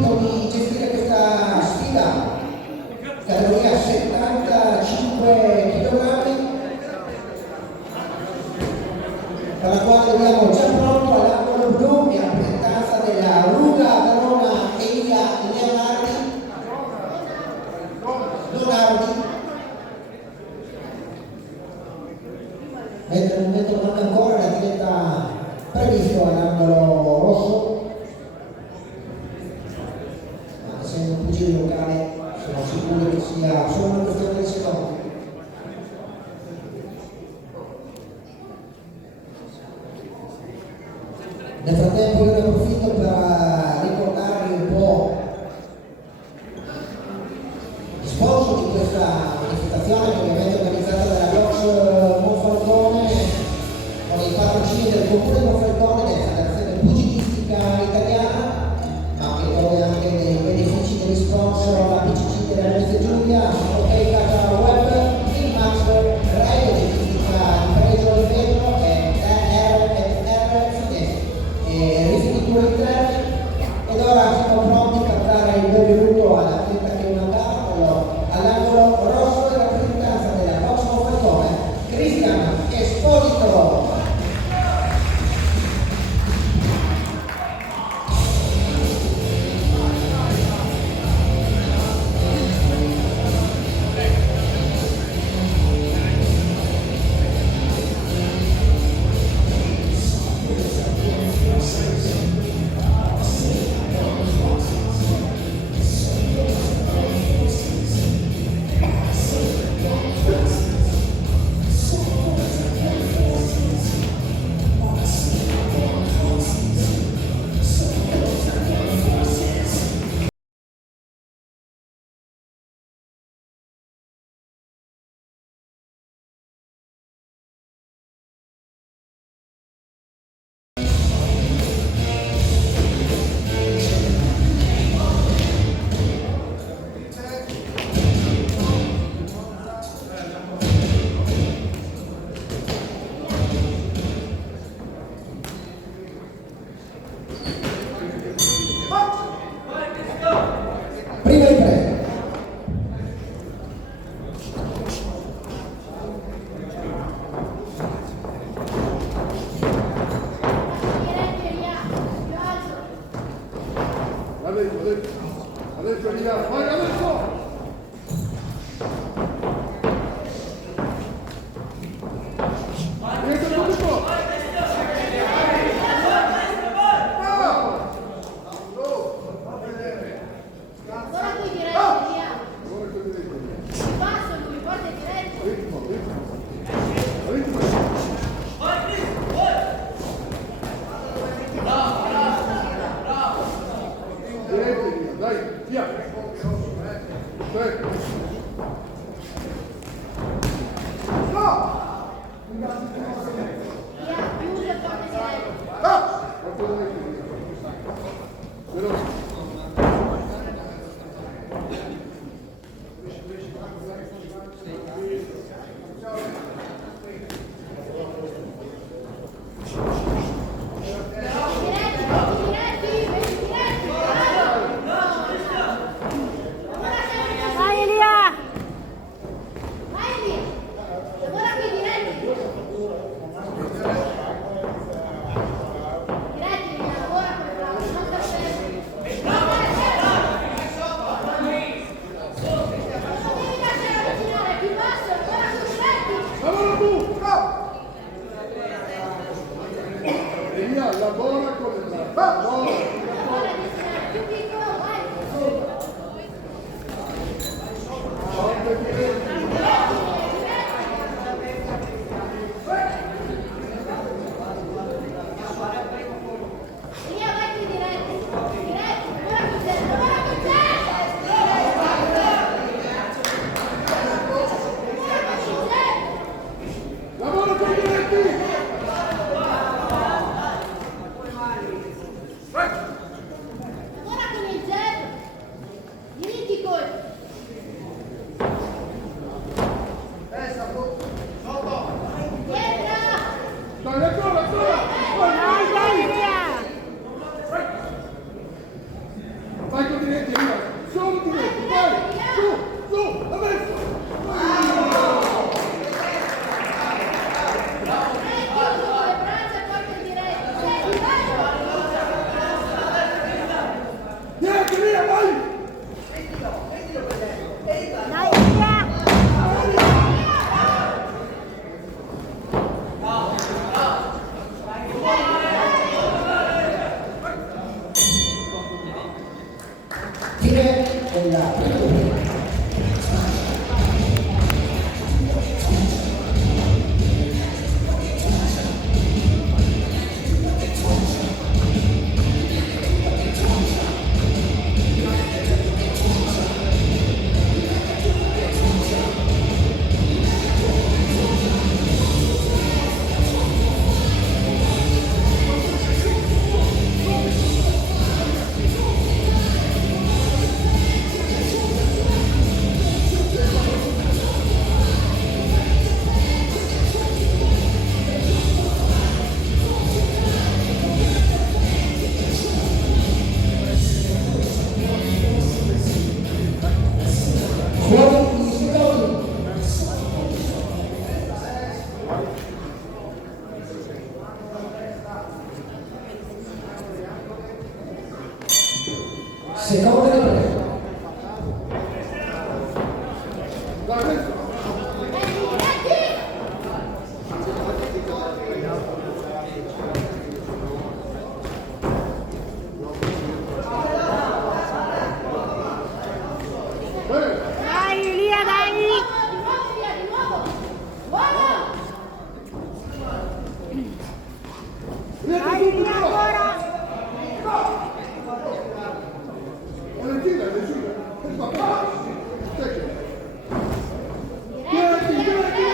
compito di gestire questa sfida, categoria 75 kg, per la quale abbiamo già pronto all'angolo blu in rappresentanza della Ruga Verona Elia Leonardi, mentre al momento manca ancora l'atleta previsto all'angolo rosso, ma essendo un pugile locale sono sicuro che sia solo una questione di secondi. Nel frattempo io ne approfitto per ricordarvi un po' gli sponsor di questa manifestazione, che ovviamente è organizzata dalla Box Monfalcone con il patrocinio del Comune di Monfalcone, della Federazione Pugilistica Italiana, ma che poi anche dei benefici degli sponsor, la PCC della Venezia Giulia, OK Caccia Web, il Max Radio Logistica di Pregio del Vetro e rifinitura interni. Ed ora siamo pronti per dare il benvenuto all'atleta che è mandato all'angolo rosso della rappresentanza della Box Monfalcone, Cristian Esposito. Prima ripresa. Adesso via, vai adesso! Dai, via! Vai Elia! diretti, via. Solo diretti, vai. Su, adesso. Diretti, via, vai. Dai, via! Fine della prima. Fuori i secondi. Seconda ripresa. Dai, adesso. Bene. Dai, Elia, dai! Dai, Elia, ancora! Valentina, decide. Diretti, diretti,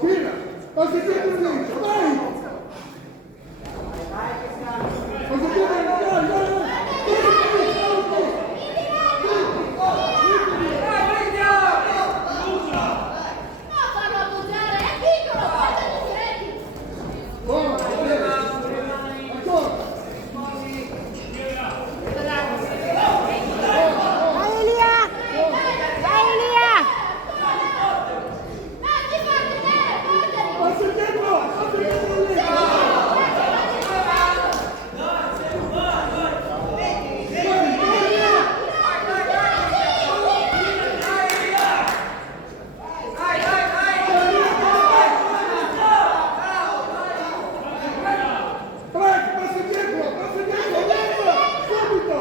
Fina, passi dietro il dritto, vai! Passi dietro il dritto, vai! Dai, Elia! Dai, Elia! Passi dietro lì! Passi dietro, subito!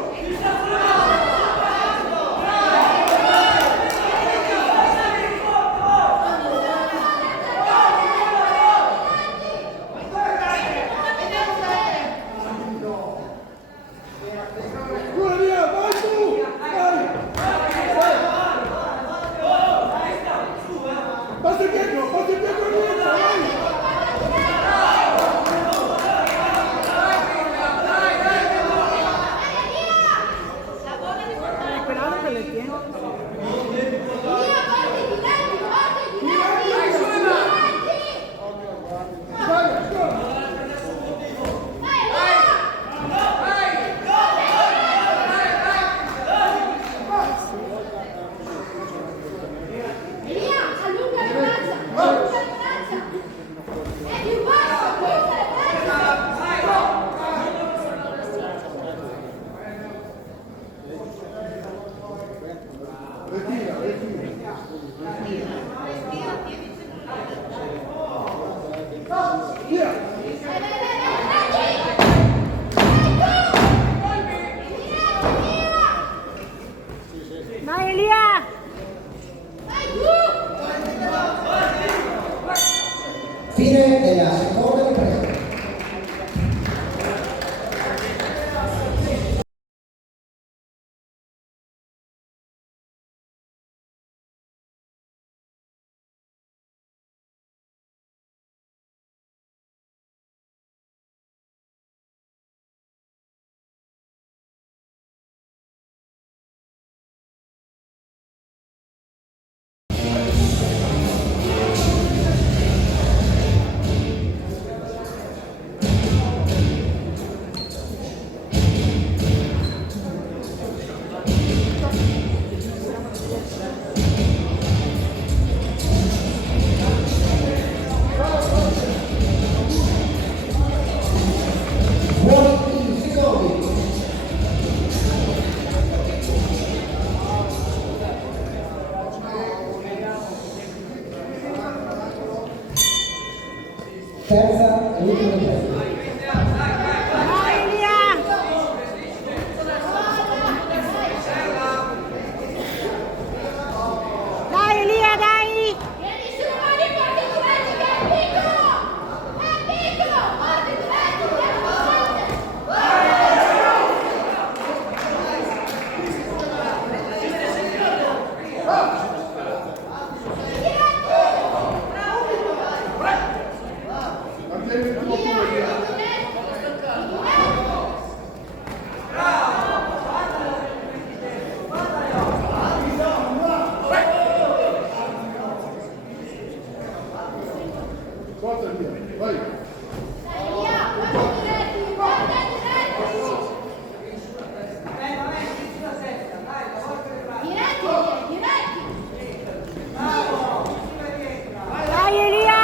Via, vai tu! Vai! Passi dietro, vai! Esperando que le tiene. Vai, go! È più basso, questa è Retira. Via! Dai, Elia! Fine della seconda ripresa. Terza e ultima ripresa. Dai Elia! Dai Elia, dai! Vieni su, Mari, porti diretti, che è piccolo! È piccolo! Porti diretti, che è forte! Mantieni il tuo cuore via. Porta via, vai. Elia, porti diretti, porti diretti! Diretti, Elia, diretti! Dai Elia!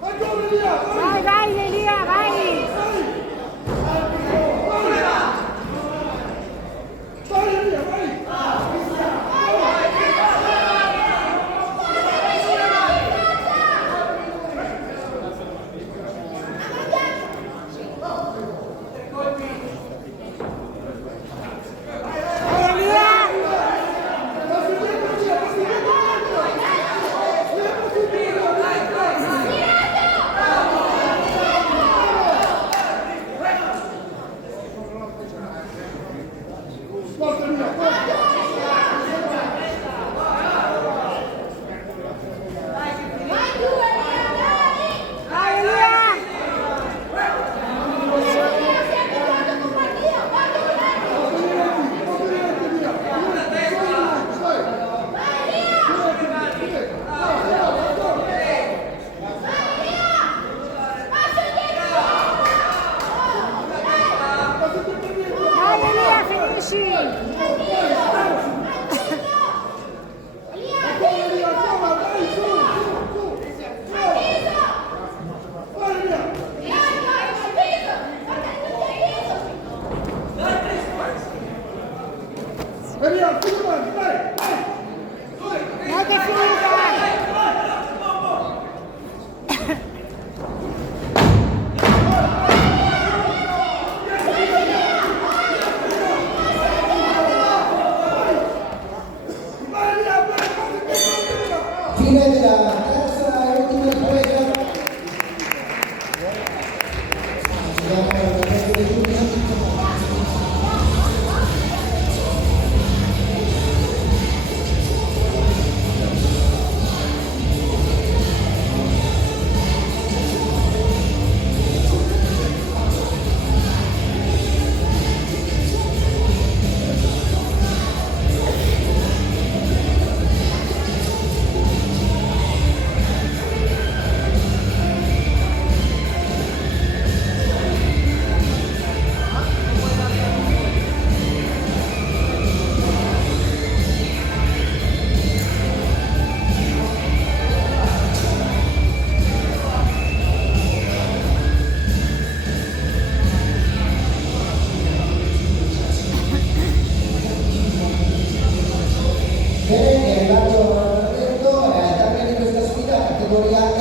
Ancora via, vai. Vai, vai Elia, vai! Vai via, vai. Elia! Passi dietro, via, passi dietro. Porta via, porta. Vai tu, Elia, dai! Dai Elia! Elia, sempre guarda con Maria, porti diretti! Porta diretti, via. Vai. Vai, Elia! Passa dietro! Dai Elia, finisci! Via, tu vai, vai. Dai che è finita! Fine della terza e ultima ripresa. Andiamo alla festa dei giudici. Bene, è arrivato il momento, termine di questa sfida, categoria